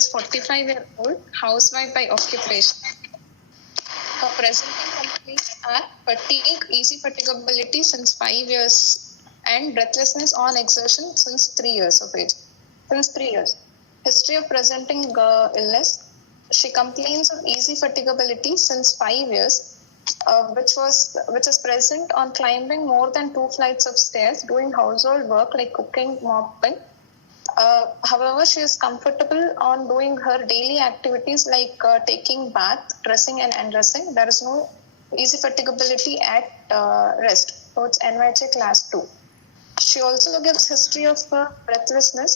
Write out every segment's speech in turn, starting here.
is 45-year-old, housewife by occupation. Her presenting complaints are fatigue, easy fatigability since 5 years, and breathlessness on exertion since 3 years of age. History of presenting illness. She complains of easy fatigability since 5 years, which is present on climbing more than 2 flights of stairs, doing household work like cooking, mopping. However, she is comfortable on doing her daily activities like taking bath, dressing and undressing. There is no easy fatigability at rest. So it's NYHA class 2. She also gives history of breathlessness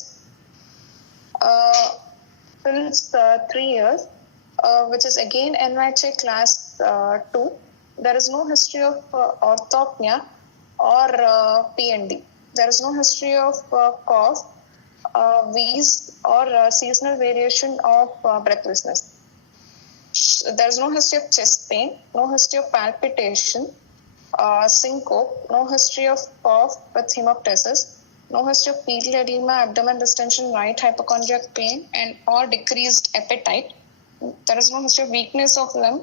since 3 years, which is again NYHA class 2. There is no history of orthopnea or PND. There is no history of cough, wheeze or seasonal variation of breathlessness. There is no history of chest pain, no history of palpitation, syncope, no history of cough with hemoptysis, no history of pedal edema, abdomen distension, right hypochondriac pain, and or decreased appetite. There is no history of weakness of limb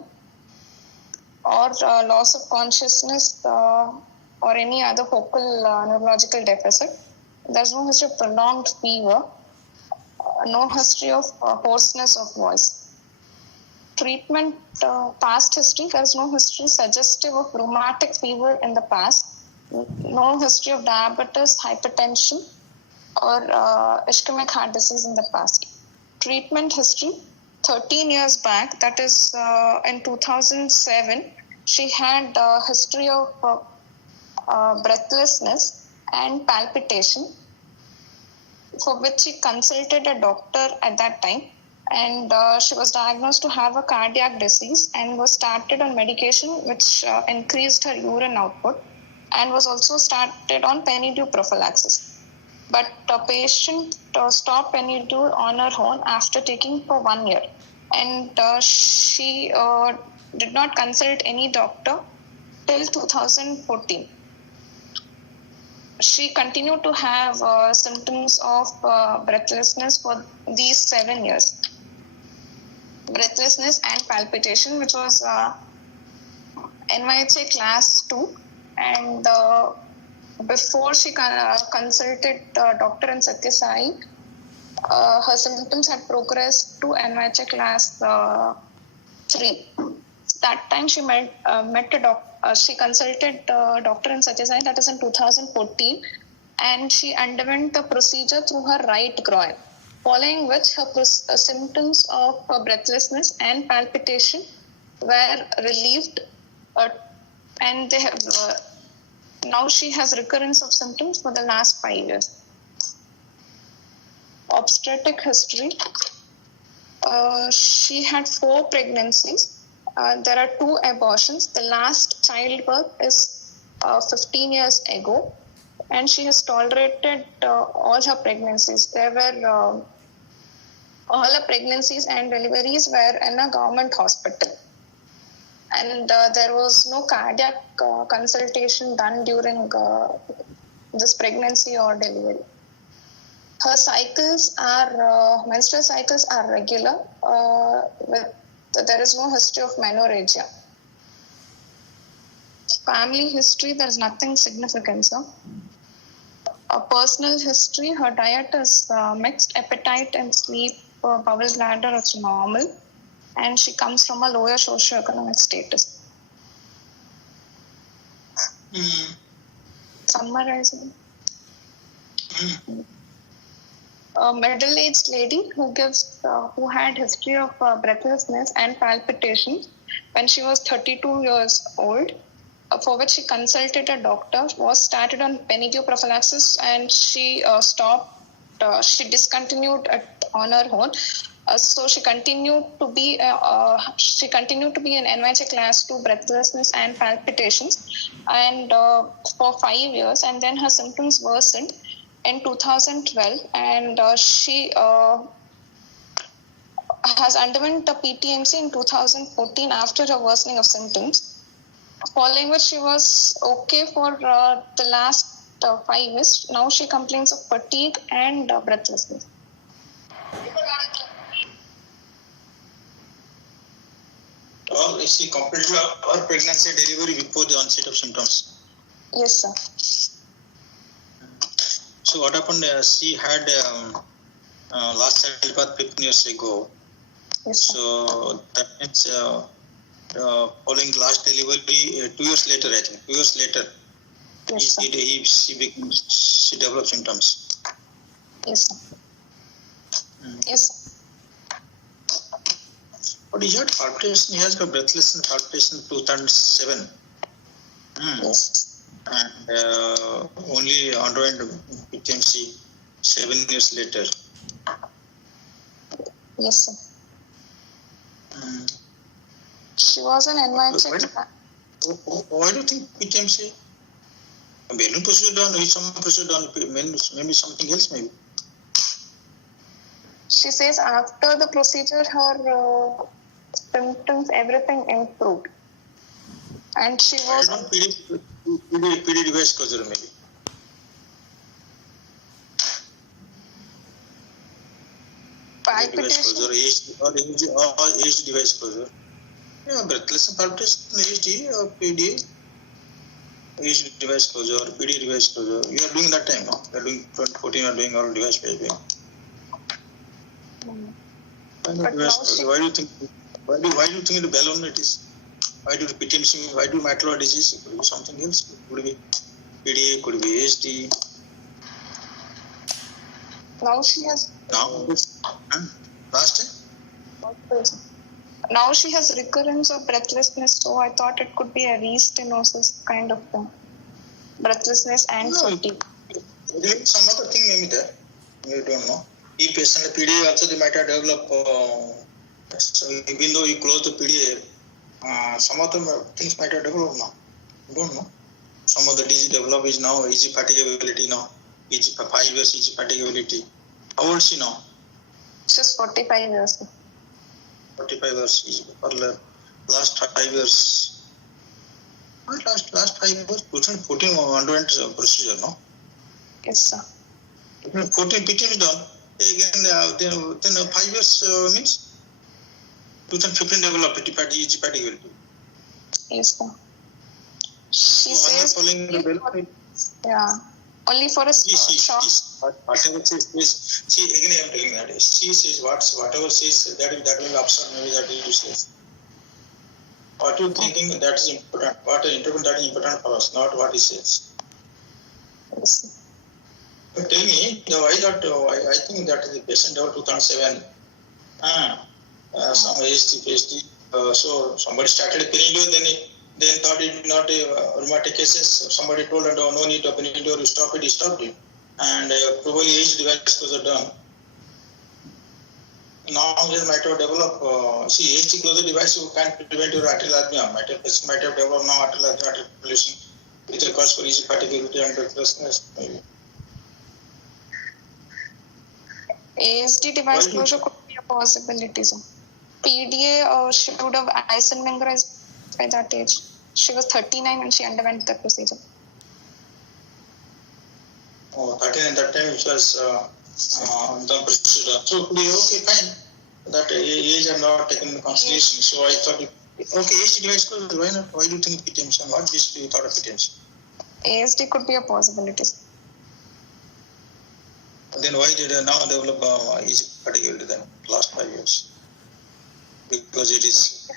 or loss of consciousness or any other focal neurological deficit. There is no history of prolonged fever, no history of hoarseness of voice. Treatment, past history, there is no history suggestive of rheumatic fever in the past, no history of diabetes, hypertension, or ischemic heart disease in the past. Treatment history, 13 years back, that is in 2007, she had a history of breathlessness and palpitation, for which she consulted a doctor at that time, and she was diagnosed to have a cardiac disease and was started on medication which increased her urine output, and was also started on Penidur prophylaxis. But the patient stopped Penidur on her own after taking for 1 year, and she did not consult any doctor till 2014. She continued to have symptoms of breathlessness for these 7 years. Breathlessness and palpitation, which was NYHA class 2, and before she consulted Dr. in Satya Sai, her symptoms had progressed to NYHA class 3. That time she met a doctor. She consulted Dr. in Satya Sai, that is in 2014, and she underwent the procedure through her right groin, following which her symptoms of breathlessness and palpitation were relieved, and they have now she has recurrence of symptoms for the last 5 years. Obstetric history, she had 4 pregnancies. There are 2 abortions. The last childbirth is 15 years ago, and she has tolerated all her pregnancies. There were all her pregnancies and deliveries were in a government hospital, and there was no cardiac consultation done during this pregnancy or delivery. Her cycles are menstrual cycles are regular. There is no history of menorrhagia. Family history, there is nothing significant, sir. A personal history, her diet is mixed, appetite and sleep, bowel bladder is normal, and she comes from a lower socioeconomic status. Summarizing. A middle-aged lady who had history of breathlessness and palpitations when she was 32 years old, for which she consulted a doctor, was started on Penidur prophylaxis, and she discontinued it on her own. So she continued to be in NYHA class 2 breathlessness and palpitations, and for 5 years, and then her symptoms worsened in 2012, and she has underwent a PTMC in 2014 after a worsening of symptoms, following which she was okay for the last 5 years. Now she complains of fatigue and breathlessness. she completed her pregnancy delivery before the onset of symptoms. Yes, sir. So what happened? She had last childbirth 15 years ago. Yes, sir. So that means following last delivery, 2 years later, I think, 2 years later, Yes, sir. she developed symptoms. Yes, sir. Yes, sir. But he had palpitation, he has got breathless and palpitation 2007. Yes. And only underwent PTMC 7 years later. Yes, sir. She was an NYHA. Why do you think PTMC? Balloon procedure done, some procedure done, maybe something else, maybe. She says after the procedure, her symptoms, everything improved. And she was. I don't PD device closure, maybe. Palpitation. Age device closure. Yeah, breathless and palpitation, HD or PD. Age device closure, PD device closure. You are doing that time, no? You are doing 2014, you are doing all device based. Why do you think? Why do you think the balloon it is? Why do the PTMC? Why do mitral disease? It could be something else. It could be PD, could be HD. Now she has. Last time? Now she has recurrence of breathlessness, so I thought it could be a restenosis kind of thing. Breathlessness and fatigue. Some other thing maybe there. You don't know. If patient PDA also they might have developed. So even though you close the PDA, some of the things might have developed now. You don't know. Some of the disease develop is now easy fatigability now. 5 years easy fatigability. How old is she now? She's 45 years. 45 years for the last 5 years. Not last 5 years. 2014 underwent procedure, no? Yes, sir. 14 PTM is done. Again, then 5 years means 2015 developed easy fatigability. Yes, sir. She says. Yeah. Only for a short. Whatever says, see again I am telling that. She says whatever says that will absorb maybe that is useless. What you thinking that is important? What you interpret that is important for us, not what he says. Yes. But tell me, why that? I think that the patient developed 2007. Some AST. So somebody started penedo, then thought it not a rheumatic cases. Somebody told that no need of penedo, you stop it, he stopped it. And probably age device was done. Now there might have developed, age closure device you can prevent your arterial arrhythmia. Might have developed now arterial pollution, which requires for easy fatigability and breathlessness. Maybe. ASD device closure could be a possibility. So PDA, she would have Eisenmenger by that age. She was 39 when she underwent the procedure. Oh, 39 that time it was the procedure. So could be okay, fine. That age I am not taken into consideration. So I thought, okay, ASD device closure, why not? Why do you think PTMC? What basically you thought of PTMC? ASD could be a possibility. Then why did I now develop easy fatigability then last 5 years? Because it is.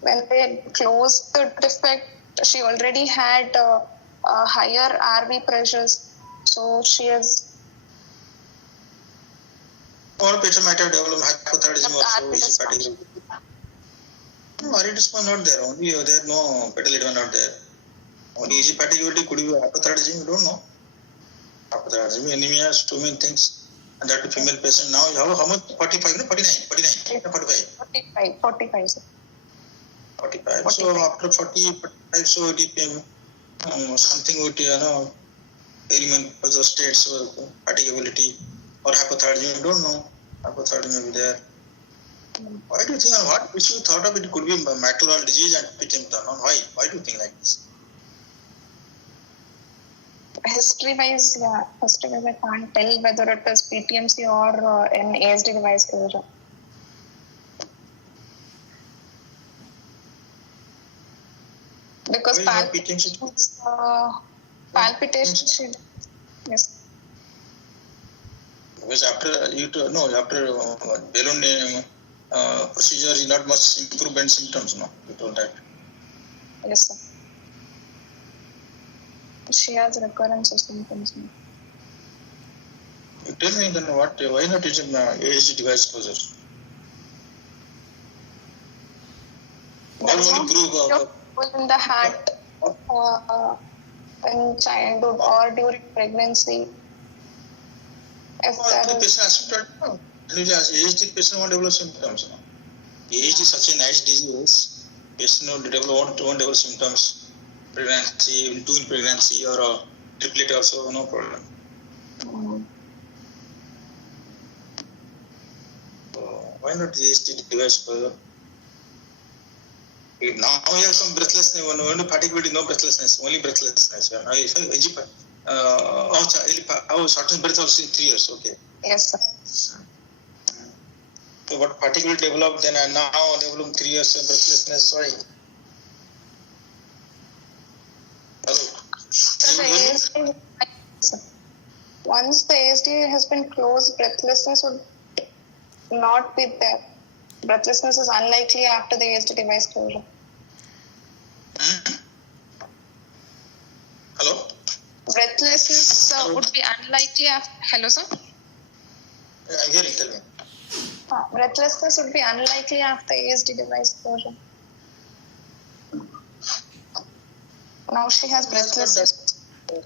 When they closed the defect, she already had higher RV pressures, so she has. All patients might have developed hypothyroidism also, easy fatigability. No, RV was not there. Only there no pedal edema not there. Only easy fatigability could be hypothyroidism. You don't know. Hypothyroidism, anemia, too many things. And that female patient now, how much? 45, no? 49, 45. 45, sir. 45. So after 45, so it became something with, perimenopause states, fatigability or hypothyroidism, you don't know. Hypothyroidism may be there. Why do you think, what issue you thought of it could be mitral disease and PTM turn on? Why do you think like this? History-wise, I can't tell whether it is PTMC or an ASD device closure. Because Why not PTMC? palpitation. Yes. Because after balloon procedure is not much improvement symptoms, no? You told that. Yes, sir. She has recurrence of symptoms. You tell me then why not using ASD device closure? There is no hole in the heart in childhood or during pregnancy. If there is ASD patient won't develop symptoms. ASD is such a nice disease. Patient won't develop symptoms. Pregnancy, in pregnancy or triplet also, no problem. So why not ASD device further? Now we have some breathlessness. When fatigue will no breathlessness, only breathlessness. Shortness breath also in 3 years. Okay. Yes, sir. So what fatigue will develop then, and now develop 3 years of breathlessness. Sorry. Hello. Once the ASD has been closed, breathlessness would not be there. Breathlessness is unlikely after the ASD device closure. Hello? Breathlessness would be unlikely after... Hello, sir? I'm hearing, tell me. Breathlessness would be unlikely after ASD device closure. Now she has breathlessness.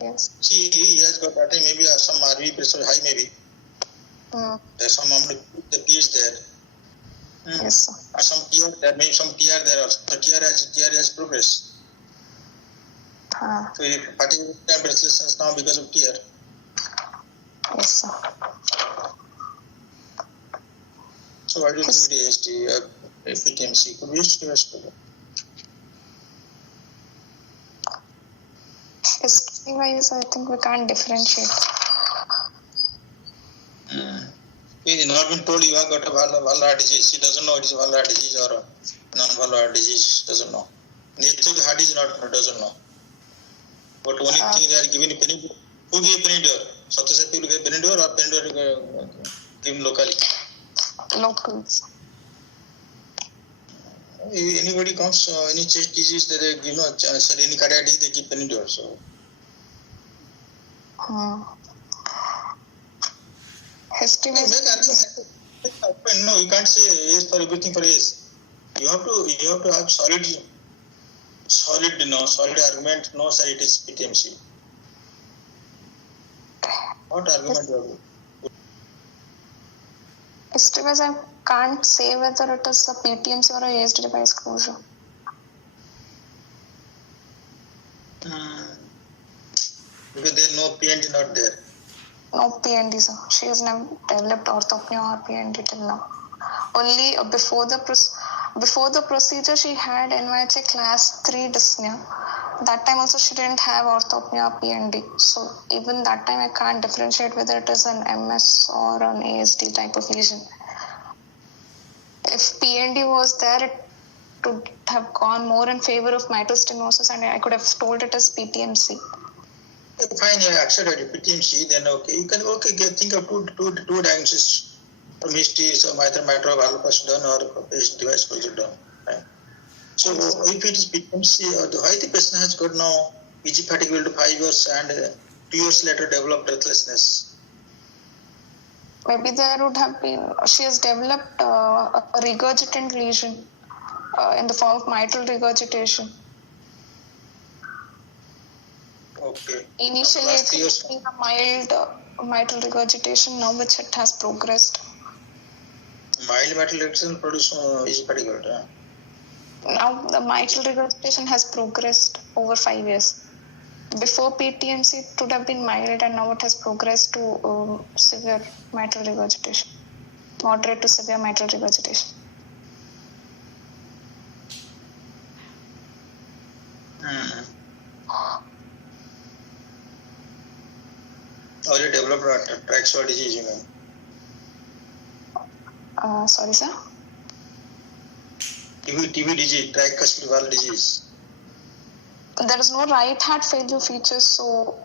Yes. He has got that maybe some RV pressure high maybe. There's some pH there. Yes, sir. Or some TR there, maybe some TR there also. The TR has progressed. So if fatigue breathlessness now because of TR. Yes, sir. So why do you think the ASD, PTMC could be used to hospital? History-wise, I think we can't differentiate. He has not been told you have got a valvular disease. He doesn't know it is a valvular disease or a non-valvular disease. Doesn't know. Nature of the heart is not doesn't know. But only thing they are giving Penidur. Who gave Penidur? Satyasai people gave Penidur or Penidur given locally? Locals. Anybody comes, any chest disease, they give any cardiac disease, they give Penidur. So. History. No, you can't say yes for everything for yes. You have to have solid argument. No, sir, it is PTMC. What argument you have? History-wise, I can't say whether it is a PTMC or a ASD device closure. Because there is no PND not there. No PND, sir. She has never developed orthopnea or PND till now. Only before the procedure, she had NYHA class 3 dyspnea. That time also she didn't have orthopnea or PND. So even that time I can't differentiate whether it is an MS or an ASD type of lesion. If PND was there, it would have gone more in favor of mitral stenosis, and I could have told it as PTMC. Fine, you accepted PTMC, then okay. You can think of two diagnoses from history, so mitral valve done or device closure done. Right? So if it is PTMC, why the person has got now EG fatigue will to 5 years and 2 years later develop breathlessness? Maybe there would have been, she has developed a regurgitant lesion in the form of mitral regurgitation. Okay. Initially, it was a mild mitral regurgitation, now which it has progressed. Mild mitral regurgitation produce EG fatigue, right? Now the mitral regurgitation has progressed over 5 years. Before PTMC, it would have been mild, and now it has progressed to severe mitral regurgitation, moderate to severe mitral regurgitation. Or you developed Traxor disease, you mean? Sorry, sir? TB disease, tricuspid valve disease. There is no right heart failure feature, so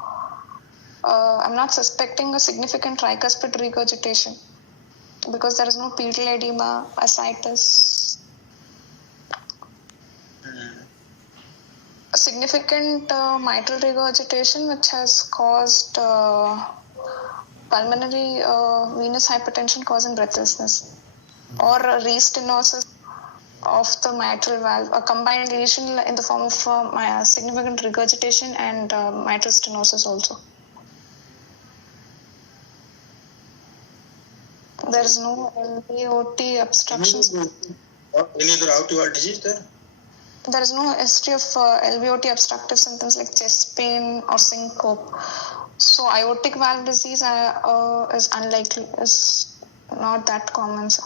I'm not suspecting a significant tricuspid regurgitation because there is no pedal edema, ascites. A significant mitral regurgitation which has caused pulmonary venous hypertension causing breathlessness, or restenosis of the mitral valve, a combined lesion in the form of significant regurgitation and mitral stenosis also. There is no LVOT obstructions. Any other aortic valve disease there? There is no history of LVOT obstructive symptoms like chest pain or syncope. So aortic valve disease is unlikely, is not that common, sir.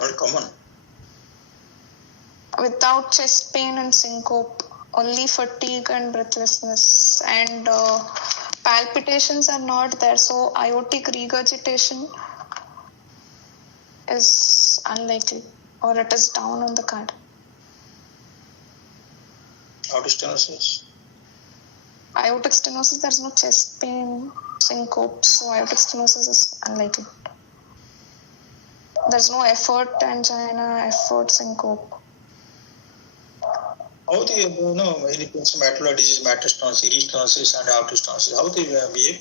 Not common. Without chest pain and syncope, only fatigue and breathlessness, and palpitations are not there. So aortic regurgitation is unlikely, or it is down on the card. Aortic stenosis? Aortic stenosis, there is no chest pain, syncope, so aortic stenosis is unlikely. There is no effort angina, effort syncope. How they, any mitral disease, mitral stenosis, restenosis, and aortic stenosis, how they behave?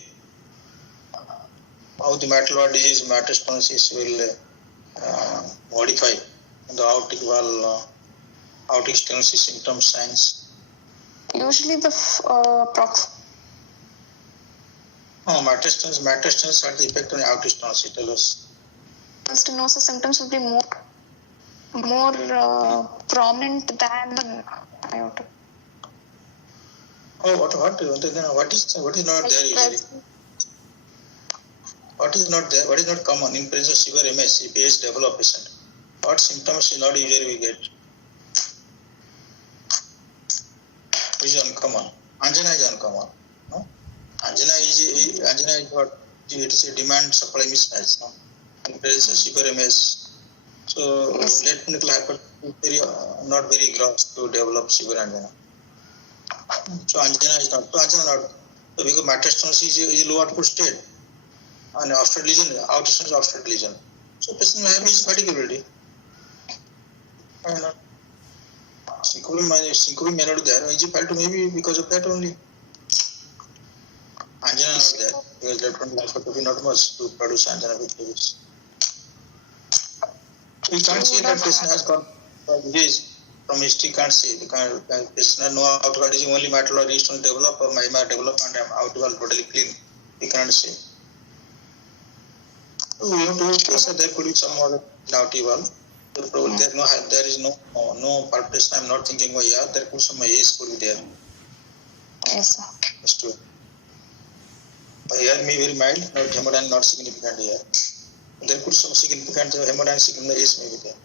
How the mitral disease, mitral stenosis will modify the aortic valve, aortic stenosis symptoms, signs? Usually the mitral stenosis had the effect on aortic stenosis, tell us. Stenosis symptoms will be more prominent than the aortic. Oh, what is not there usually? What is not there? What is not common in presence of severe MS if AS develop patient? What symptoms is not usually we get? Which is uncommon? Angina is uncommon. No? Angina is what? It is a demand supply mismatch. No? In presence of severe MS. So late clinical hypertension not very gross to develop severe angina. So angina is not. So because mitral stenosis is low output state and obstructed lesion, aortic stenosis obstructed lesion. So patient may have his fatigue. Syncope may not be there. EGFR maybe because of that only. Angina not there because left ventricular hypertrophy not much to produce angina with disease. We can't say that patient has got disease from history. Can't say the patient no aortic valve disease, only mitral or restenosis develop or might develop and aortic valve totally clean. We cannot say. So we have to say there could be some other aortic valve. There is no palpitation. I'm not thinking, there could some AS could be there. Yes, sir. That's true. Here may very mild, not hemodynamic, not significant here. There could some significant hemodynamic signal AS may be there.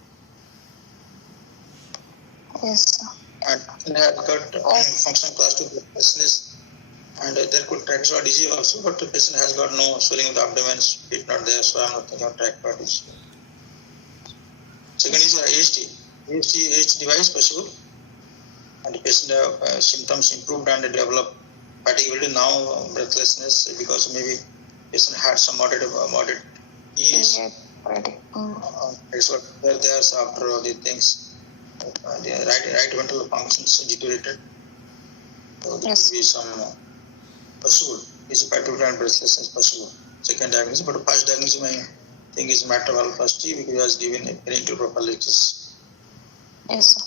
Yes, sir. And has got functional class 2 breathlessness, and there could tracheal disease also, but the patient has got no swelling of the abdomen, split not there, so I'm not thinking of tracheal disease. Second is AHT device possible, and the patient symptoms improved and develop fatigue now breathlessness because maybe patient had some moderate ease. So there after all these things, the right ventral functions deteriorated. So there could be some possible EGFR and breathlessness possible. Second diagnosis, but first diagnosis I think is mitral valve first because he has given a parental prophylaxis. Yes, sir.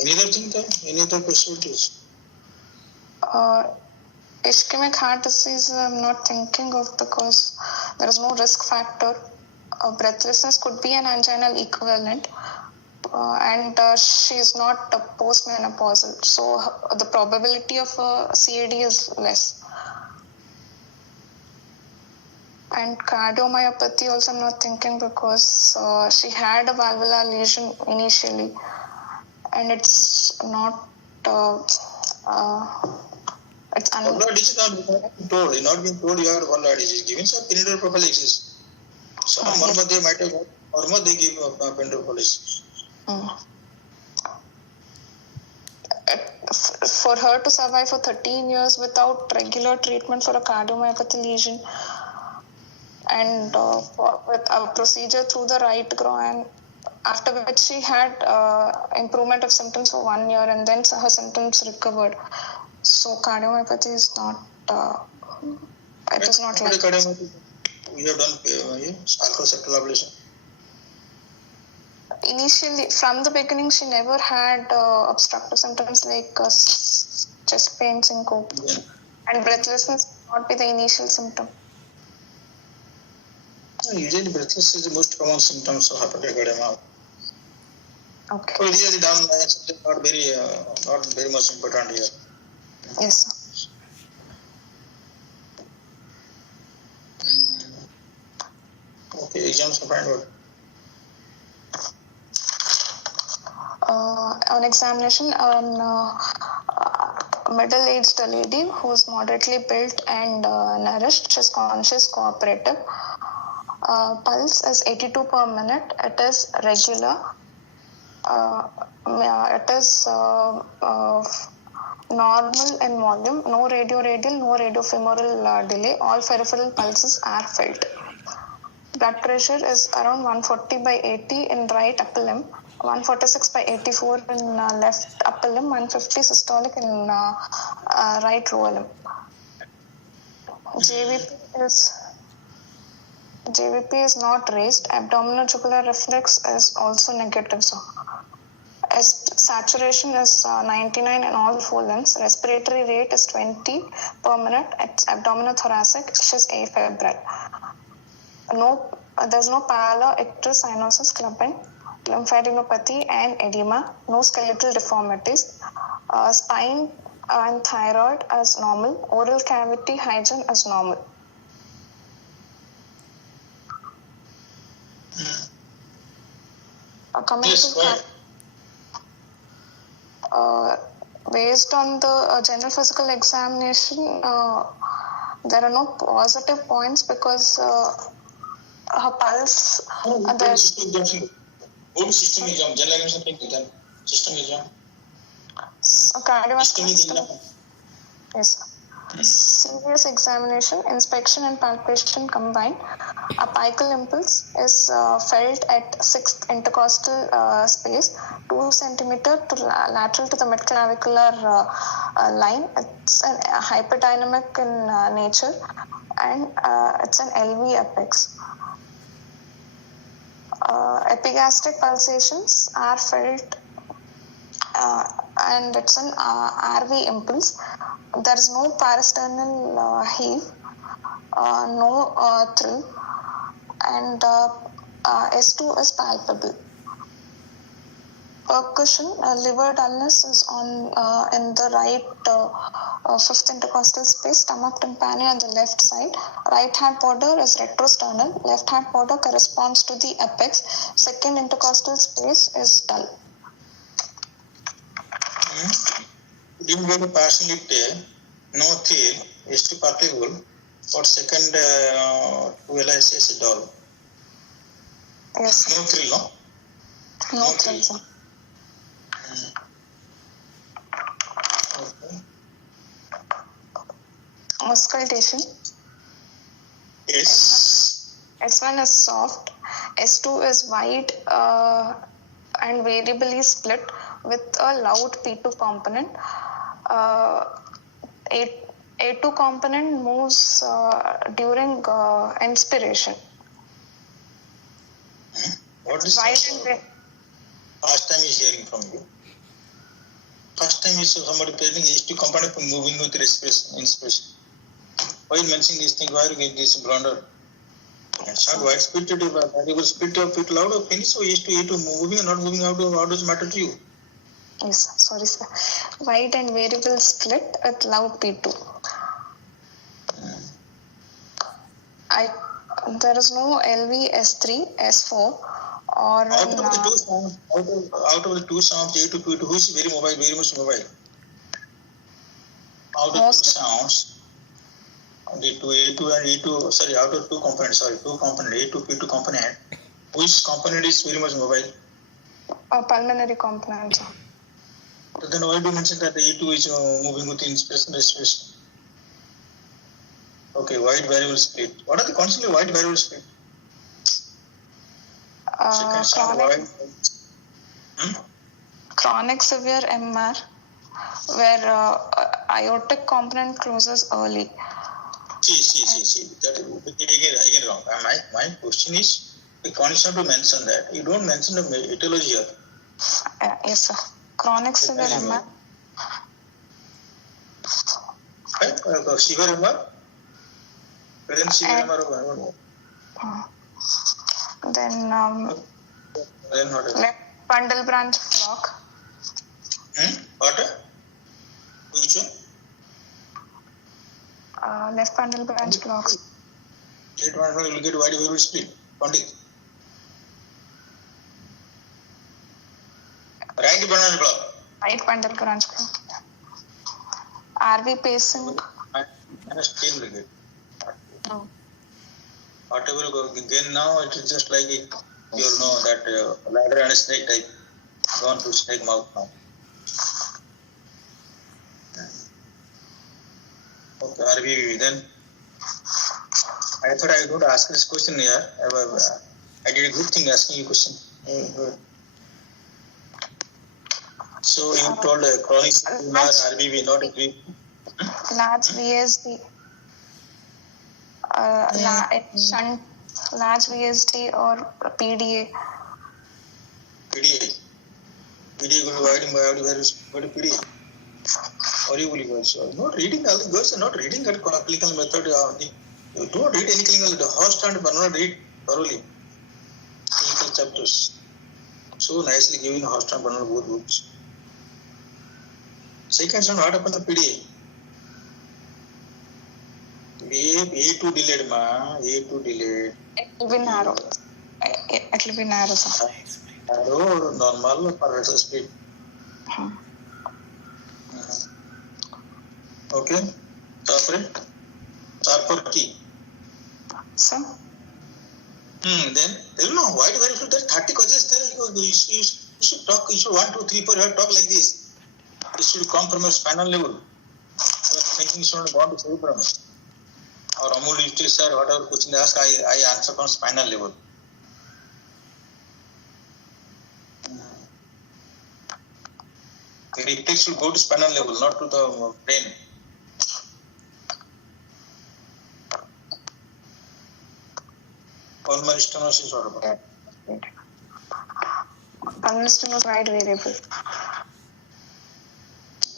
Any other thing there? Any other possibilities? Ischemic heart disease I'm not thinking of because there is no risk factor. Breathlessness could be an anginal equivalent, and she is not postmenopausal, so the probability of CAD is less. And cardiomyopathy also I'm not thinking because she had a valvular lesion initially, and it's not. It's valvular disease not been told you have valvular disease. Given some parental prophylaxis. Some normal they might have normal they give parental prophylaxis. for her to survive for 13 years without regular treatment for a cardiomyopathy lesion and with a procedure through the right groin, after which she had improvement of symptoms for 1 year and then her symptoms recovered. So cardiomyopathy is not, it is not like... We have done sacroceptal ablation. Initially, from the beginning, she never had obstructive symptoms like chest pain, syncope, and breathlessness would not be the initial symptom. Usually, breathlessness is the most common symptoms of hepatic edema. Okay. So, these are the down lines, not very much important here. Yes, sir. Okay, exams are fine. What? On examination, a middle-aged lady who is moderately built and nourished. She is conscious, cooperative. Pulse is 82 per minute. It is regular. It is normal in volume. No radioradial, no radiofemoral delay. All peripheral pulses are felt. Blood pressure is around 140 by 80 in right upper limb, 146 by 84 in left upper limb, 150 systolic in right lower limb. JVP is not raised. Abdominal jugular reflex is also negative. So, saturation is 99 in all 4 limbs. Respiratory rate is 20 per minute. It's abdominal thoracic, which is afebrile. There's no pallor, icterus, cyanosis, clubbing, lymphadenopathy and edema, no skeletal deformities, spine and thyroid as normal, oral cavity hygiene as normal. Based on the general physical examination, there are no positive points because her pulse. System exam, general exam, system exam. Cardiovascular system. Yes. Serious examination, inspection and palpation combined. Apical impulse is felt at 6th intercostal space, 2 centimeter to lateral to the midclavicular line. It's hyperdynamic in nature and it's an LV apex. Epigastric pulsations are felt and it's an RV impulse. There is no parasternal heave, no thrill, and S2 is palpable. Percussion, liver dullness is on in the right 5th intercostal space, stomach tympani on the left side. Right hand border is retrosternal, left hand border corresponds to the apex. 2nd intercostal space is dull. Didn't get a partial lift, no thrill, S2 palpable, or second 2 LIS is dull. Yes. No thrill, no? No thrill, sir. Okay. Auscultation. Yes. S1 is soft, S2 is wide and variably split with a loud P2 component. A2 component moves during inspiration. What is first time is hearing from you? First time is somebody telling S2 component moving with respiration, inspiration. While mentioning this thing, why you get this blunder? It's not wide split, variable split of it loud or finish, so A2 moving and not moving, how does it matter to you? Yes, sorry sir. Wide and variable split at loud P2. There is no LV, S3, S4 or... Out of the two sounds, A2, P2, who is very much mobile? Out of two sounds, the A2 and E2, sorry, out of two components, A2, P2 component, which component is very much mobile? Pulmonary component. Then why do you mention that the E2 is moving with inspection restriction? Okay, wide variable split. What are the constantly wide variable split? Chronic severe MR, where aortic component closes early. See. That again wrong. My question is, the condition to mention that. You don't mention the etiology here. Yes, sir. Chronic severe MR. Right? Severe MR? Present severe MR. Then left bundle branch block. What? Which one? Left bundle branch blocks. Left bundle will get wide variable split. Pandit. Right bundle block. Right bundle branch block. RV pacing. Still will get. Whatever again now, it is just like it, that ladder and snake type. Gone to snake mouth now. Okay, RVV then. I thought I would ask this question here. I did a good thing asking you question. So you told chronic RVV, not RVV. Large VSD. Shunt, large VSD or PDA. PDA going wide PDA. Or you will go. So not reading all the girls are not reading that clinical method. You don't read any clinical. The host and not read thoroughly clinical chapters. So nicely giving host and both books. Second one, what happened to PDA? A2 delayed ma. A2 delayed. It will be narrow. It will be narrow. Narrow, normal, parallel speed. Okay. Tarpor key. So? Then there is no wide variable. There 30 causes there. You should talk. You should 1, 2, 3, 4. You have to talk like this. It should come from a spinal level. You are thinking should not want to say from. Or Amul used to say whatever question they ask, I answer from spinal level. The reflex should go to spinal level, not to the brain. Pulmonary stenosis or what? Pulmonary stenosis wide variable.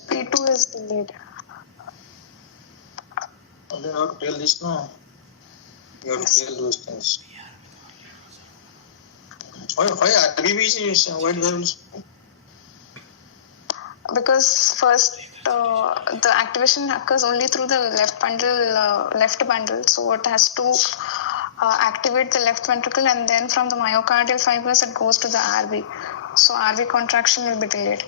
P2 is delayed. You have to tell this, no? You have to tell those things. Why RVV is wide variables? Because first the activation occurs only through the left bundle, so it has to activate the left ventricle, and then from the myocardial fibers it goes to the RV. So RV contraction will be delayed.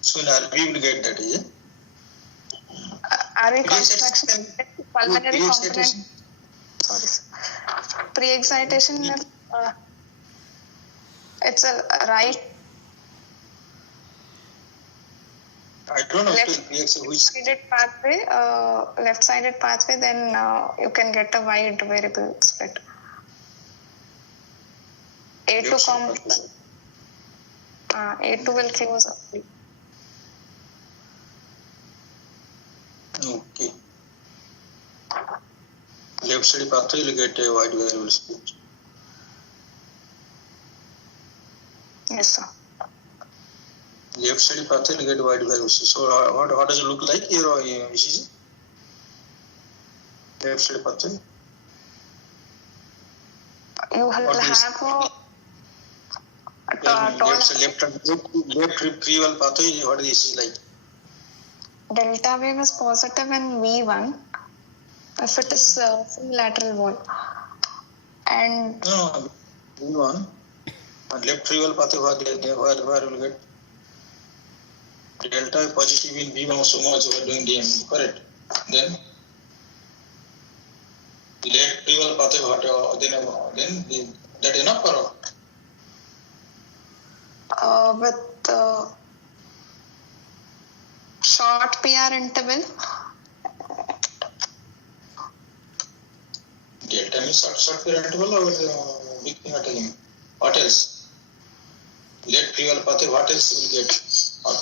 So in RV will get that, is it? RV contraction, pulmonary component. Sorry. Pre-excitation, it's a right. I don't know left-sided pathway, then you can get a wide variable split. A2 will close up. Okay. Left side pathway will get a wide variable split. Yes, sir. Left side pathway will get wide variable split. So what does it look like here or ECG? Left side pathway. You will have left retrieval pathway. What is ECG like? Delta wave is positive in V1 if it is full lateral wall. And no, V1 and left retrieval pathway where will get delta positive in V1 so much we are doing DM, correct? Then late preval pathway, what then that enough or? With short PR interval. Delta means short PR interval or big thing are telling? What else? Late preval pathway, what else you will get? What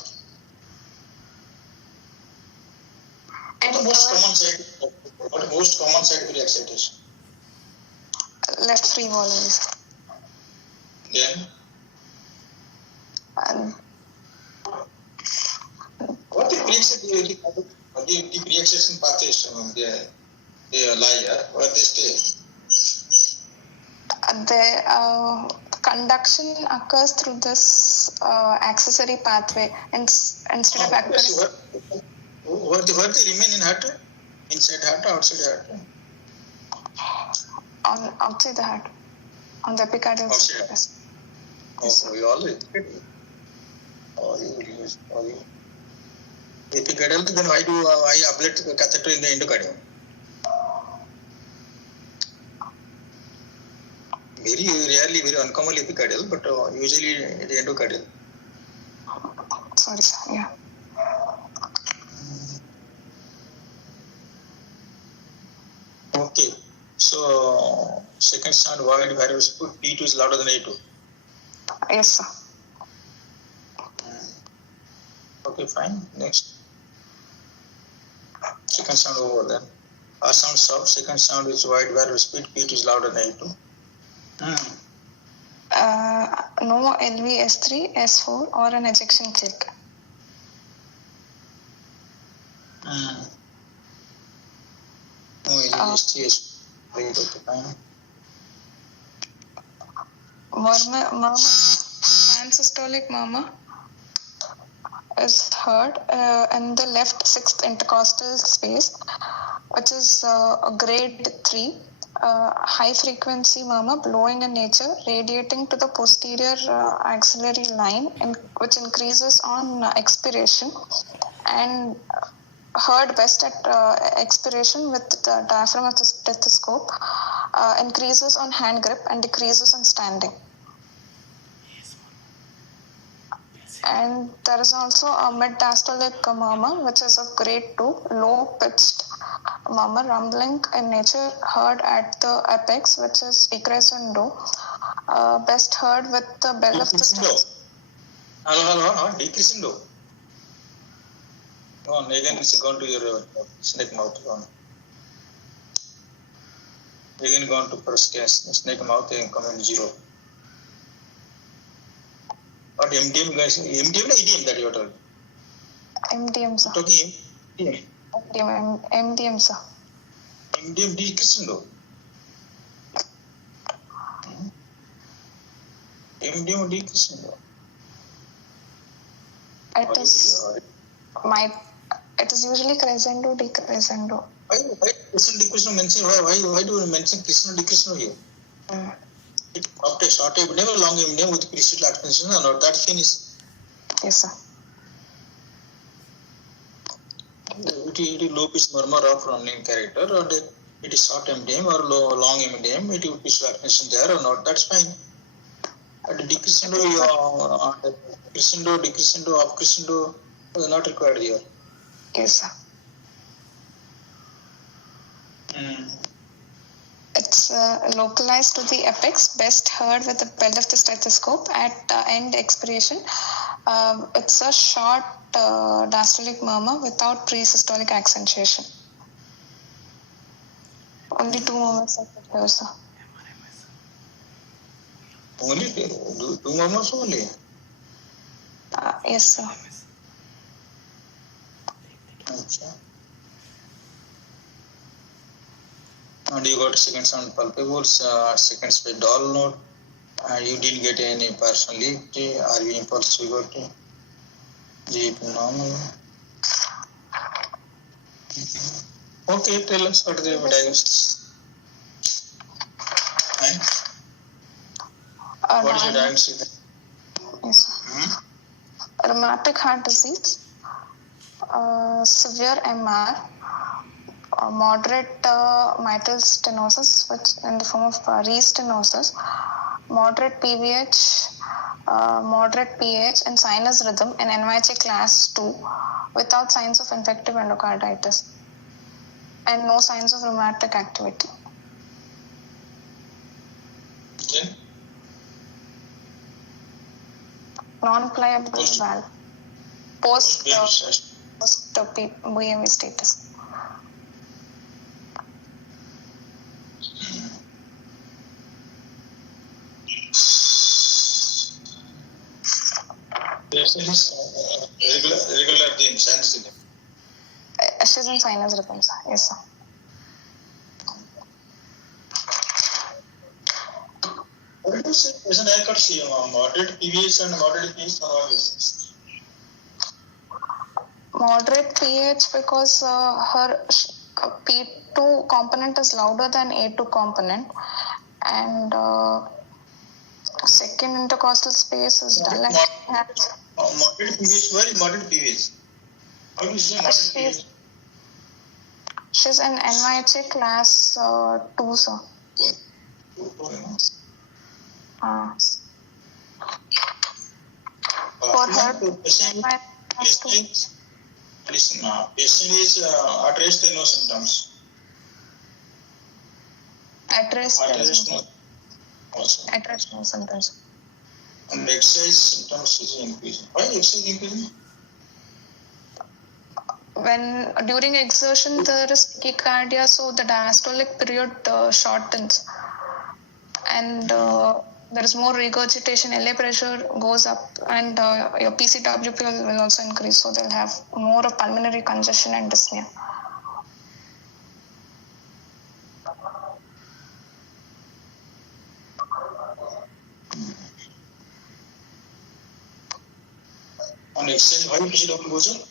the most common side? What the most common side for excitation? Left free always. Then what the pre-excitation pathways they lie, where they stay? The conduction occurs through this accessory pathway instead of active. Where they remain in heart? Inside heart or outside heart? Outside the heart, on the epicardial surface. Oh, you always. Epicardial, then why do I ablate the catheter in the endocardium? Very rarely, very uncommonly epicardial, but usually the endocardial. Sorry, sir. Yeah. Okay. So, second sound wide variable speed, P2 is louder than A2. Yes, sir. Okay, fine. Next. Second sound over there. R sound soft, second sound is wide variable speed, P2 is louder than A2. No LV, S3, S4 or an ejection click. No LV, S3, S4. Okay, fine. Murmur, pansystolic murmur is heard in the left sixth intercostal space, which is a grade 3. High frequency murmur, blowing in nature, radiating to the posterior axillary line, which increases on expiration and heard best at expiration with the diaphragm of the stethoscope, increases on hand grip and decreases on standing. And there is also a mid-diastolic murmur, which is of grade 2, low-pitched murmur, rumbling in nature, heard at the apex, which is decrescendo, best heard with the bell of the stethoscope. Hello, decrescendo. Go on, again it's gone to your snake mouth. Go on. Again gone to first case, snake mouth and come in 0. What MDM guys? MDM or EDM that you are talking? MDM, sir. Talking MDM. MDM, sir. MDM decrescendo. MDM decrescendo. It is usually crescendo, decrescendo. Why crescendo, decrescendo mention? Why do you mention crescendo, decrescendo here? After short MDM or long MDM with crescendo expansion or not, that finish. Yes, sir. It is low pitch murmur of running character, or it is short MDM or long MDM, it will be expansion there or not, that's fine. But decrescendo, decrescendo, off crescendo is not required here. Yes, sir. It's localized to the apex, best heard with the bell of the stethoscope at end expiration. It's a short diastolic murmur without pre-systolic accentuation. Only 2 murmurs I could hear, sir. Only 2 murmurs only? Yes, sir. Okay. And you got second sound palpables, second space dull note, you didn't get any personality, RV impulse you got GP normal. Okay, tell us what is the diagnosis. What is your diagnosis? Yes, sir. Rheumatic heart disease, severe MR, moderate mitral stenosis, which in the form of restenosis, moderate PVH, moderate PH, and sinus rhythm in NYHA class 2 without signs of infective endocarditis and no signs of rheumatic activity. Then Non-pliable valve. Post BME status. This is regular in sinus rhythm. She's in sinus rhythm, sir. Yes, sir. What do you say? As an I could see moderate PVH and moderate PH on all bases. Moderate pH because her P2 component is louder than A2 component, and second intercostal space is dull. Moderate PVH, where is moderate PVH? How do you say moderate PVH? She's in NYHA class 2, sir. For her, patient is at rest and no symptoms. At rest, At rest, no. At rest, no symptoms. And exercise symptoms is increasing. Why exercise increasing? When during exertion there is tachycardia, so the diastolic period shortens, and there is more regurgitation. LA pressure goes up, and your PCWP will also increase. So they'll have more of pulmonary congestion and dyspnea. On exercise, why PCWP goes up?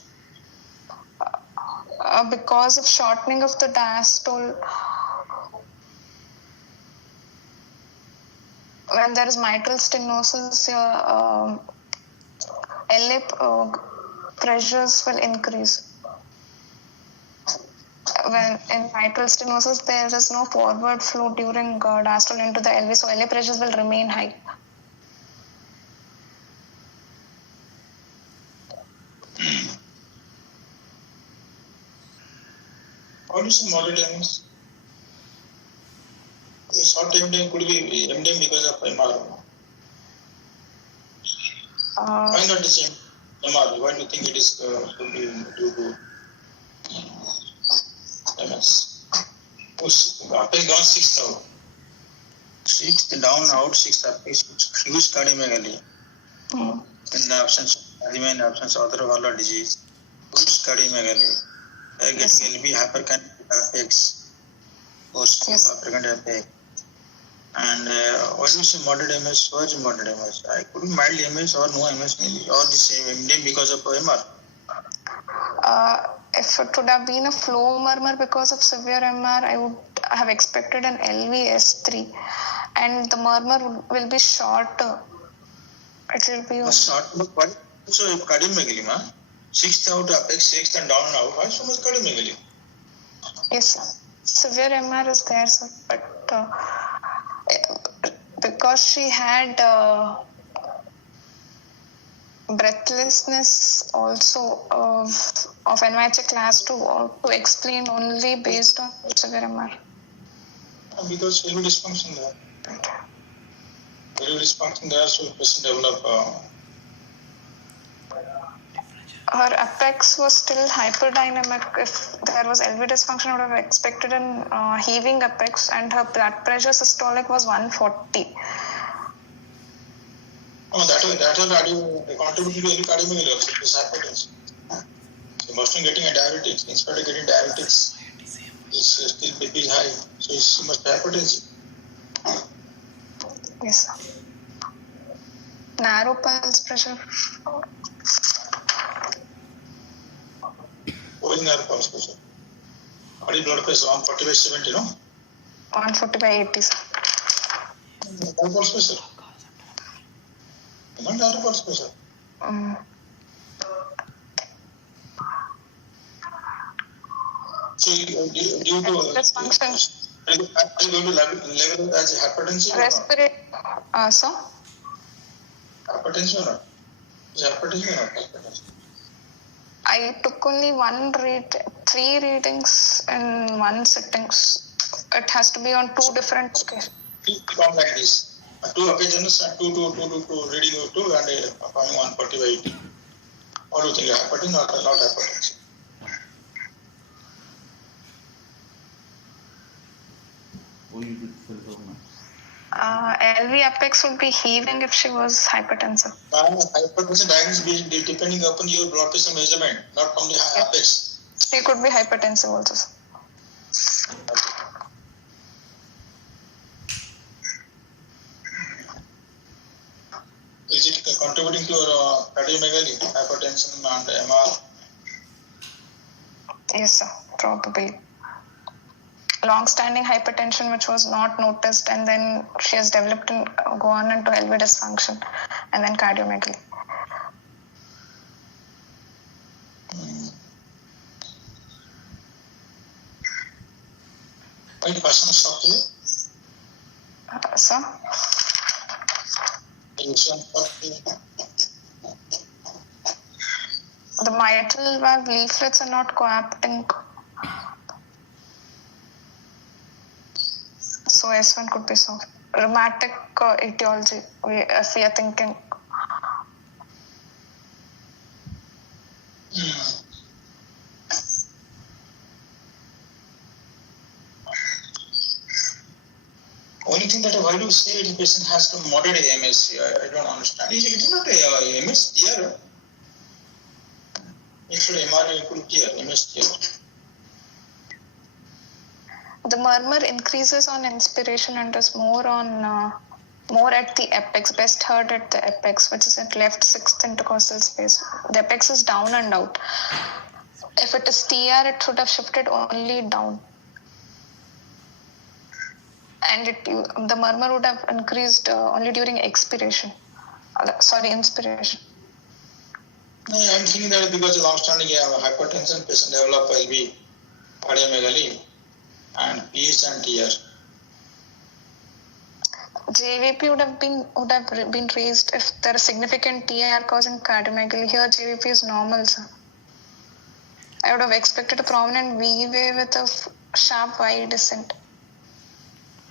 Because of shortening of the diastole. When there is mitral stenosis, your LA pressures will increase. When in mitral stenosis, there is no forward flow during diastole into the LV, so LA pressures will remain high. How do you say moderate MS? Short MDM could be MDM because of MR. Why not the same MR? Why do you think it is could be due to MS? Apex gone 6th out. 6th down out, 6th apex, huge cardiomegaly. In the absence of edema, in the absence of other valvular disease, huge cardiomegaly. Getting LV hyperkinetic apex, post hyperkinetic apex. And what do you say moderate MS? What is moderate MS? I could be mild MS or no MS maybe, or the same MDM because of MR. If it would have been a flow murmur because of severe MR, I would have expected an LVS3, and the murmur will be shorter. It will be short, but what? So cardiomegaly, ma? 6th out apex, 6th and down out. Why so much cardiomegaly? Yes, sir. Severe MR is there, sir, but because she had breathlessness also of NYHA class 2, or to explain only based on severe MR. Because LV dysfunction there. LV dysfunction there, so patient develop. Her apex was still hyperdynamic. If there was LV dysfunction, I would have expected an heaving apex, and her blood pressure systolic was 140. Oh, that will contribute to LV cardiomegaly also, this hypertension. So Boston getting a diuretics, in spite of getting diuretics, is still BP is high, so it's much hypertension. Yes, sir. Narrow pulse pressure. What is narrow pulse pressure? What is blood pressure? 140 by 70, no? 140 by 80, sir. Narrow pulse pressure. Not narrow pulse pressure. So due to dysfunction. Are you going to label it as hypertension? So? Hypertension or not? Is hypertension or not hypertension? I took only three readings in one sittings. It has to be on two different occasions. Count like this. 2 occasions and 2 reading 2 and coming 140/80. What do you think? Hypertension or not hypertension? LV apex would be heaving if she was hypertensive. Hypertension diagnosis is depending upon your blood pressure measurement, not from the apex. She could be hypertensive also. Is it contributing to your cardiomegaly, hypertension and MR? Yes, sir, probably. Long-standing hypertension which was not noticed, and then she has developed and gone into LV dysfunction and then cardiomegaly. Why the person stopped here? Sir? The mitral valve leaflets are not coapting. So S1 could be solved. Rheumatic etiology, if we are thinking. Only thing that why do you say the patient has to moderate AMS? I don't understand. It is not a AMS here. Instead MRI could here, AMS here. The murmur increases on inspiration and is more at the apex, best heard at the apex, which is at left sixth intercostal space. The apex is down and out. If it is TR, it should have shifted only down. And the murmur would have increased only during inspiration. No, I'm thinking that because of long-standing hypertension, patient develop LV cardiomegaly and PH and TR. JVP would have been raised if there is significant TR causing cardiomegaly. Here JVP is normal, sir. I would have expected a prominent V wave with a sharp Y descent.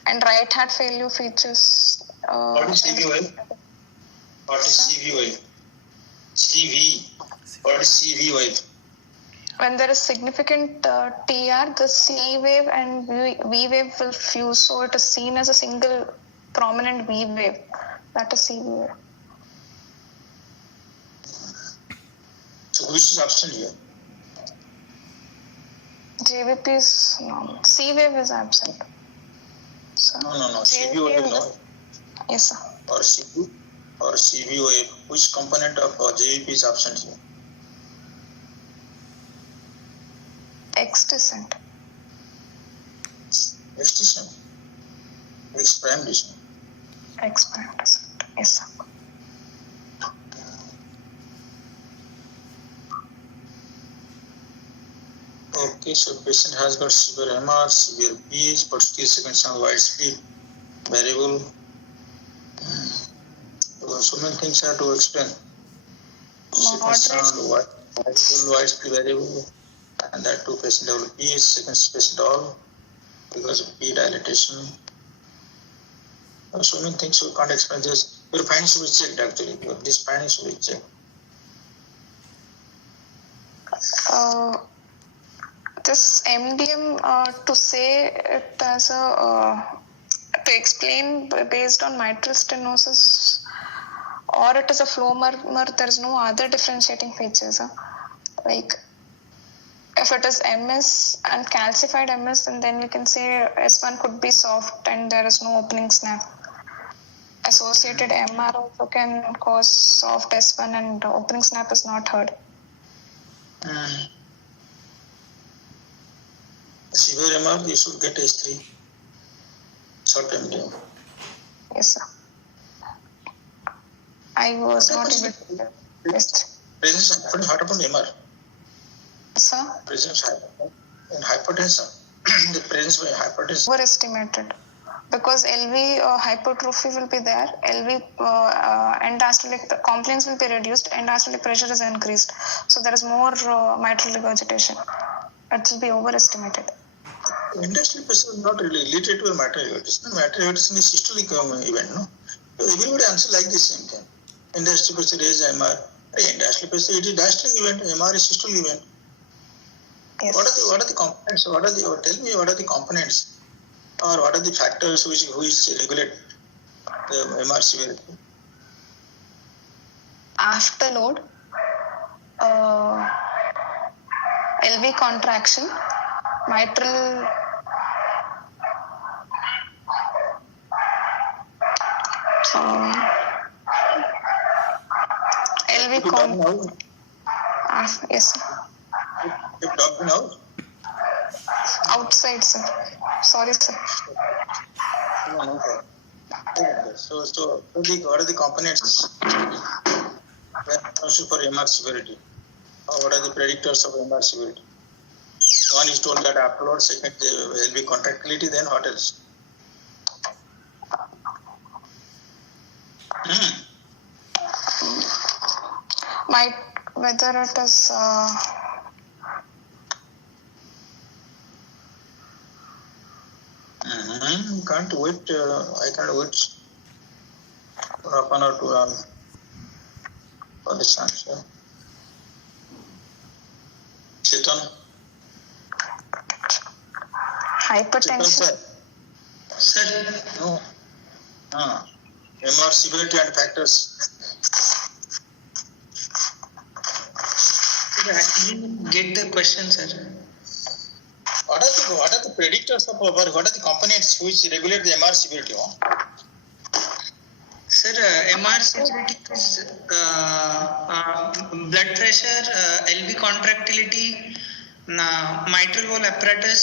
And right heart failure features. What is CV wave? What is CV wave? CV. What is CV wave? When there is significant TR, the C wave and V wave will fuse. So it is seen as a single prominent V wave. That is CV wave. So which is absent here? JVP is normal. C wave is absent. So No. CV wave no. Yes, sir. Or CV wave. Which component of JVP is absent here? X descent. X descent. X prime descent. X prime descent. Yes, sir. Okay, so patient has got severe MR, severe PH, but still second channel wide speed variable. So many things are to explain. Second channel wide speed variable, and that two patient develop PH, second patient all because of P dilatation. So many things you can't explain this. Your findings should be checked actually. This findings should be checked. This MDM to say it as to explain based on mitral stenosis or it is a flow murmur, there is no other differentiating features. Like if it is MS and calcified MS, and then we can say S1 could be soft and there is no opening snap. Associated MR also can cause soft S1 and opening snap is not heard. Severe MR, you should get H3. Short MDM. Yes, sir. I was not able to test. Presence heart upon MR. Sir? Presence heart. in hypertension, the presence of hypertension. Overestimated. Because LV hypertrophy will be there, LV end diastolic compliance will be reduced, end diastolic pressure is increased. So there is more mitral regurgitation. It will be overestimated. End diastolic pressure is not really related to mitral regurgitation. Mitral regurgitation is systolic event, no? So everybody answer like the same thing. End diastolic pressure is MR. End diastolic pressure it is diastolic event. MR is systolic event. Yes. What are the components? Tell me what are the components? Or what are the factors which regulate the MR severity? Afterload, LV contraction, mitral LV yes sir. You talk now? Outside sir. Sorry sir. No. So what are the components for MR severity? Or what are the predictors of MR severity? One is told that afterload, second will be contractility, then what else? Whether it is Can't wait. I can't wait for half an hour to for this answer. Chetan? hypertension. Sir? No. MR severity and factors. I didn't get the question, sir. What are the predictors of what are the components which regulate the MR severity? Sir, MR severity is blood pressure, LV contractility, mitral valve apparatus,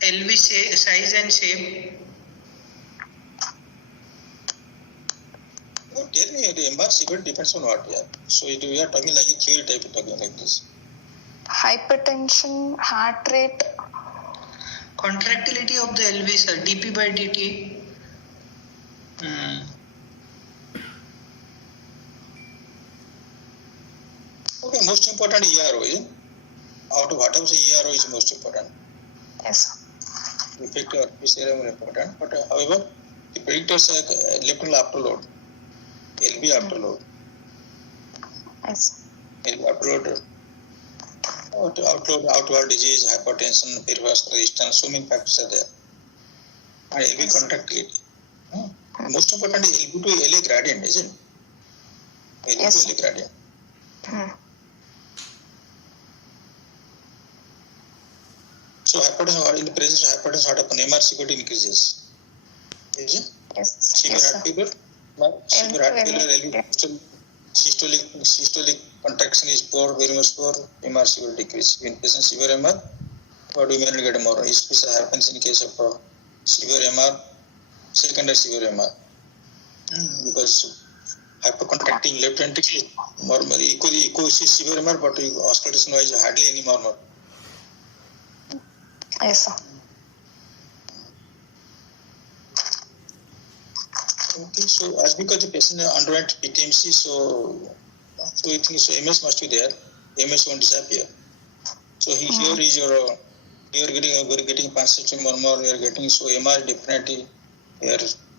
LV size and shape. Tell me, the MR severity depends on what? Yeah. So we are talking like a theory type of talking like this. Hypertension, heart rate. Contractility of the LV, sir, dP by dt. Okay, most important ERO, is it? Out of whatever ERO is most important. Yes. Effect or PCRM is important, but however, the predictors are left and afterload. LV afterload. Yes. LV afterload. Outward disease, hypertension, perivascular resistance, so many factors are there. And LV contractility. Most important is LV to LA gradient, isn't it? LV to LA gradient. So hypertension, in the presence of hypertension, what happens? MR severity increases. Is it? Yes. Severe heart failure, LV systolic contraction is poor, very much poor, MR severity decrease. In patient severe MR, what do you mean to get more? This happens in case of severe MR, secondary severe MR. Because hypercontracting left ventricle, more echo is severe MR, but auscultation wise hardly any murmur. Yes, sir. Okay, so as because the patient underwent PTMC, so you think so MS must be there. MS won't disappear. So here is your you are getting perception murmur, you are getting so MR definitely here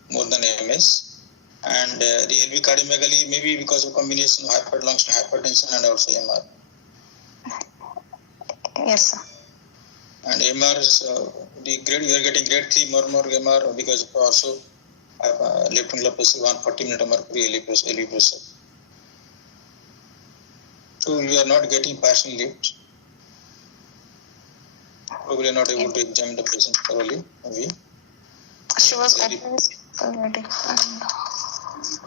more than MS. And the LV cardiomegaly maybe because of combination of hyperlungs and hypertension and also MR. Yes, sir. And MR is the grade you are getting grade 3 murmur MR because of also left ventricular pressure 140 mm mercury LV pressure. So you are not getting passing lift. Probably not able to examine the patient thoroughly. Maybe. She was already.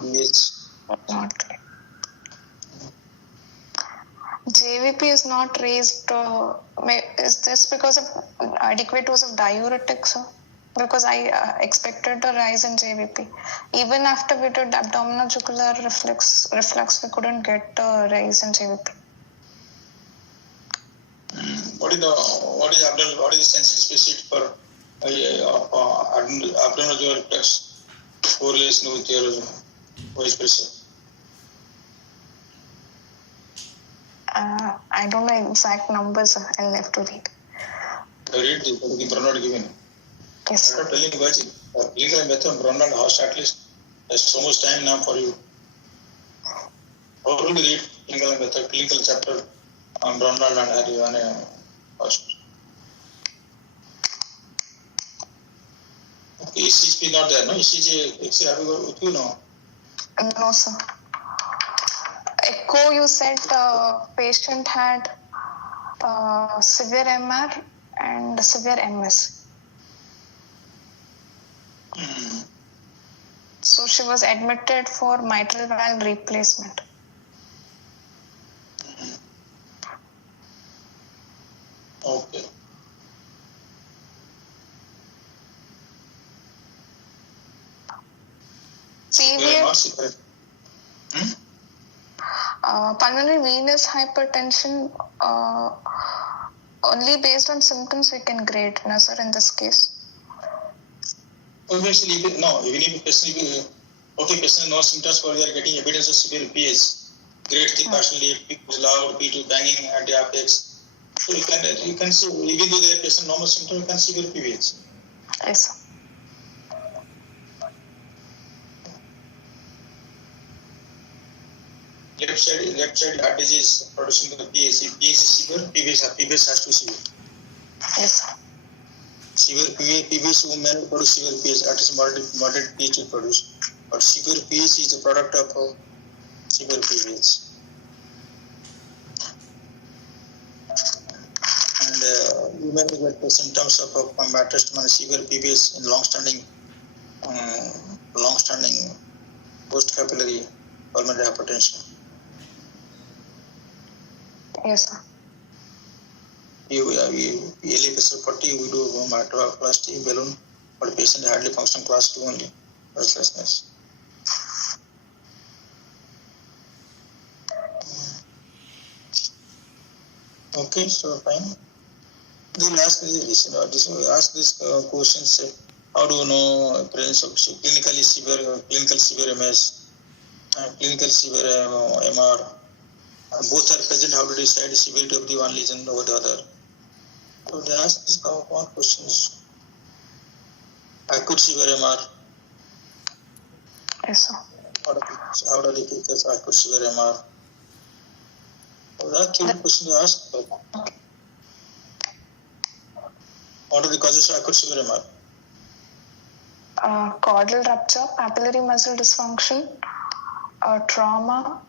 Yes. Not. JVP is not raised. Is this because of adequate dose of diuretics? Sir? Because I expected a rise in JVP. Even after we did abdominal jugular reflex, we couldn't get a rise in JVP. what is the sensitive species for abdominal reflex correlation with your voice pressure? I don't know exact numbers. I'll have to read. Read this, but the Bernard given. Yes. I'm not telling you guys. Clinical method Bernard has at least so much time now for you. How will you read clinical chapter on Bernard and Harry first? Okay, ECG not there, no? ECG, X-ray have you got with you now? No, sir. Echo, you said patient had severe MR and severe MS. So she was admitted for mitral valve replacement. Okay. Severe pulmonary venous hypertension, only based on symptoms we can grade, no, sir, in this case. Obviously, no, even if patient no symptoms for they are getting evidence of severe PH, grade 3 partially, P is loud, P2 banging at the apex. So you can see, even though the patient normal symptom, you can see severe PH. Yes, sir. Left side heart disease producing the PH. PH is severe, PVS has to severe. Yes, sir. Severe PVS women produce severe PH, at least moderate PH will produce. But severe PH is the product of severe PVH. And women get the symptoms of mattress severe PVH in long-standing post-capillary pulmonary hypertension. Yes, sir. LFSL40, we do mitroplasty balloon, but patient hardly function class 2 only, breathlessness. Okay, so fine. They'll ask this questions. How do you know presence of clinical severe MS, clinical severe MR? Both are present. How to decide the severity of the one lesion over the other? So they ask this one questions. Acute severe MR. Yes, sir. How do they cases acute severe MR? So that's a question to ask. What are the causes of acute severe MR? Caudal rupture, papillary muscle dysfunction, trauma,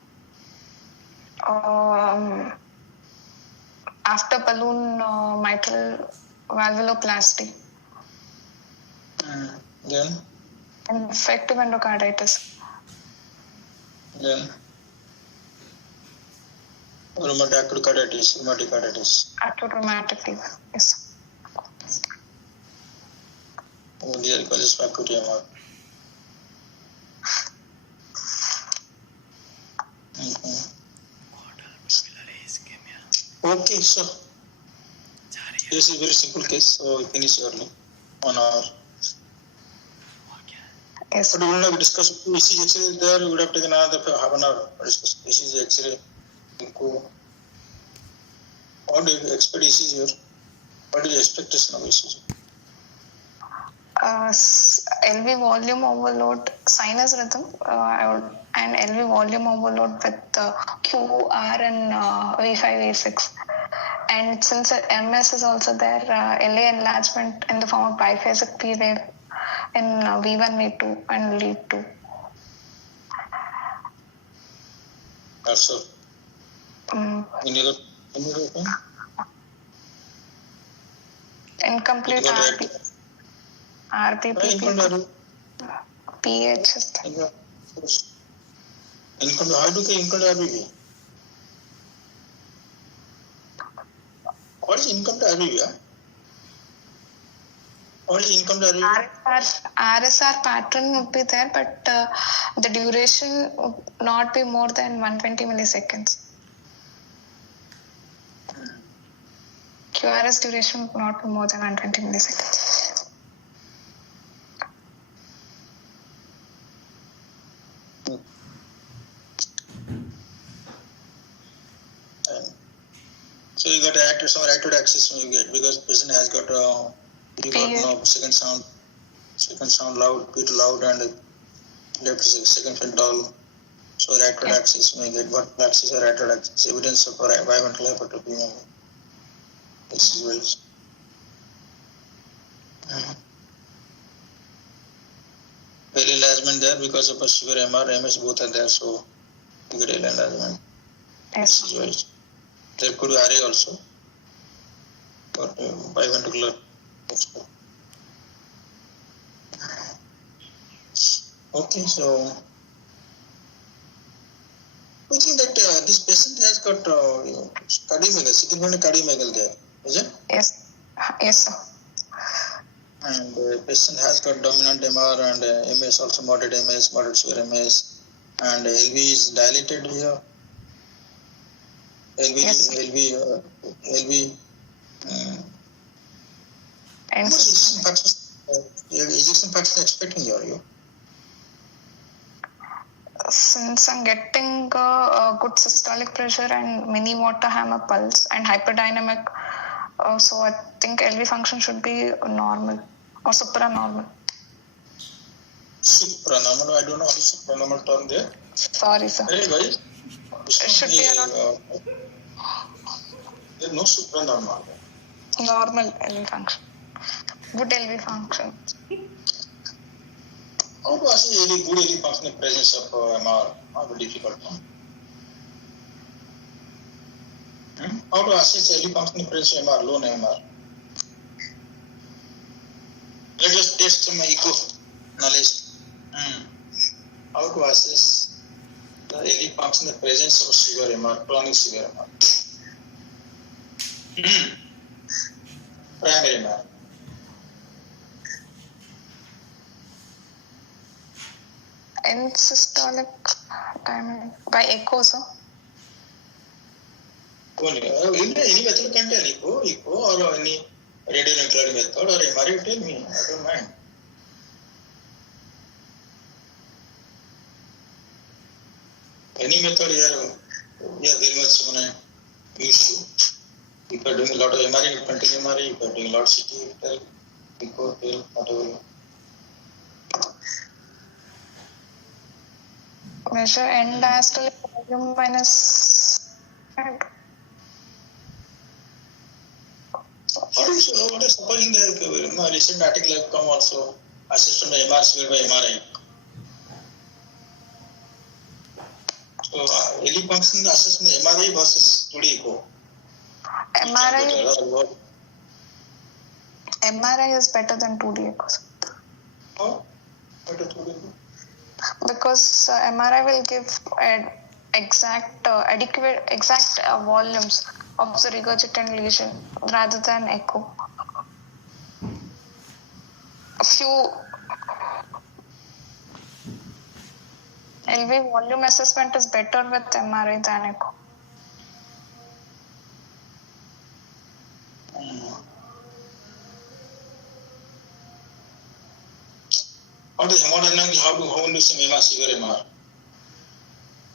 after balloon mitral valvuloplasty, Then infective endocarditis. Then rheumatoid carditis. Acute rheumatic fever. Yes. These are causes of acute MR. Okay, so this is a very simple case, so we finish early, 1 hour. Yes. But we would have discussed ECG X-ray there, we would have taken another half an hour to discuss ECG X-ray. What do you expect ECG here? What is the expectation of ECG? LV volume overload, sinus rhythm, and LV volume overload with QR and V5, V6. And since MS is also there, LA enlargement in the form of biphasic P wave in V1, V2 and lead 2. That's all. Any other thing? Incomplete RP, PH. How do you income to RBP? What is income to RBP? Only income to RBP? RSR pattern would be there, but the duration would not be more than 120 milliseconds. QRS duration would not be more than 120 milliseconds. So you got some active access you get because person has got you got no second sound loud, bit loud, and left second field dull. So active access may get what access or active access evidence of bimental hypertrophy. This is well. Very enlargement there because of a severe MR, MS both are there, so you get enlargement. Yes. This is well. There could be RA also, but biventricular. Okay, so we think that this patient has got cardiomegaly, significant cardiomegaly there, is it? Yes. Yes, sir. And the patient has got dominant MR and MS, also moderate MS, moderate severe MS, and LV is dilated here. LV, And ejection fraction expecting here, you? Since I'm getting a good systolic pressure and mini water hammer pulse and hyperdynamic, so I think LV function should be normal or supranormal. Supranormal, I don't know how supranormal term there. Sorry, sir. Hey, guys. It should be around there is no supranormal. normal LV function. Good LV function. How to assess any good LV function in presence of MR? Not very difficult. How to assess LV function in presence of MR, low MR? Let us test some echo knowledge. How to assess the LV function in the presence of severe MR, chronic severe MR? Primary MR. In systolic timing by echo, sir. Any method can tell echo or any radionuclide method or MRI, tell me, I don't mind. Any method here, very much used to. If you are doing a lot of MRI, you continue MRI. If you are doing a lot of CT, tell, echo, tell, whatever. Measure end diastolic volume minus. What is supposing the recent article have come also assessment by MR severe by MRI. So LV function assessment MRI versus 2D echo. MRI is better than 2D echo. How? Better 2D echo? Because MRI will give exact volumes of the regurgitant lesion rather than echo. LV volume assessment is better with MRI than echo. How does hemodynamically, how do you see MR severe MR?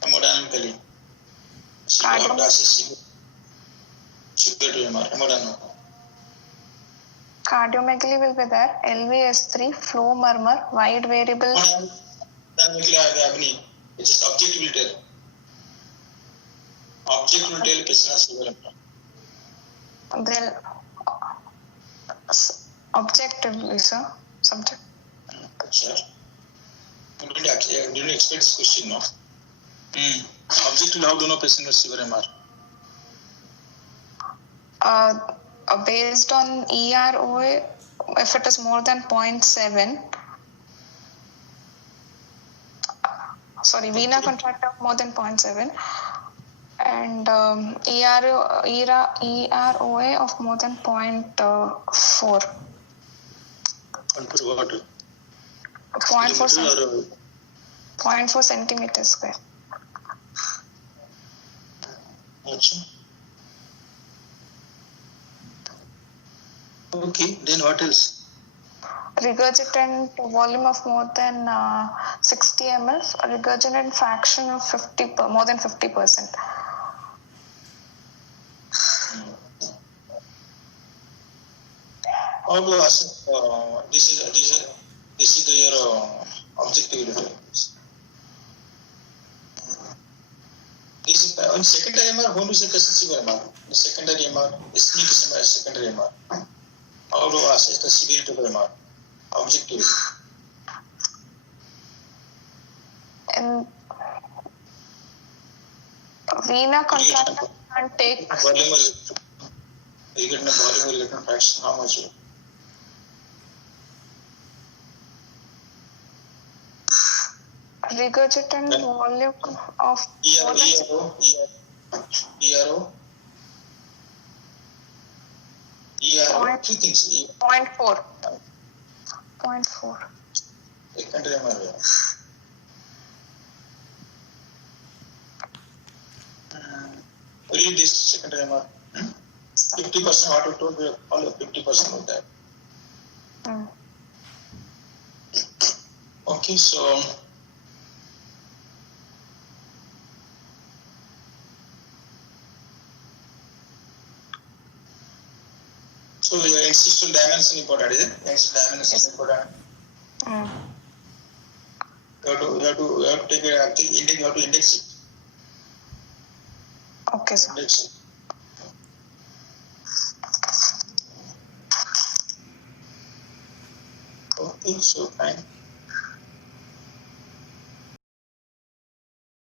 Hemodynamically. How to assess severe to MR, hemodynamically. Cardiomegaly will be there. LV-S3, flow murmur, wide variable. Hemodynamically, I have any. It is object will tell. Object will tell patient severe MR. They'll objectively, sir. Subject. Sir, you didn't expect this question, no? Objectively, how do you know patient has severe MR? Based on EROA, if it is more than 0.7, vena contracta of more than 0.7, and EROA of more than 0.4. 0.4 centimeters square. Okay, then what else? Regurgitant volume of more than 60 ml, regurgitant fraction of more than 50%. How to assess this is your objective. This is on secondary MR, who is the secondary MR? The secondary MR is secondary MR. How to assess the severity of the MR? Objectively. In vena contractile and take volume fraction, how much? regurgitant volume of ERO, two things. 0.4. 0.4. Secondary MR. Read this secondary MR. 50% what you told, we all 50% of that. Okay, so your ancestral dimension important, is it? Ancestral dimension is important. You have to take it actually index. You have to index it. Okay, sir. Index it. Okay, so fine.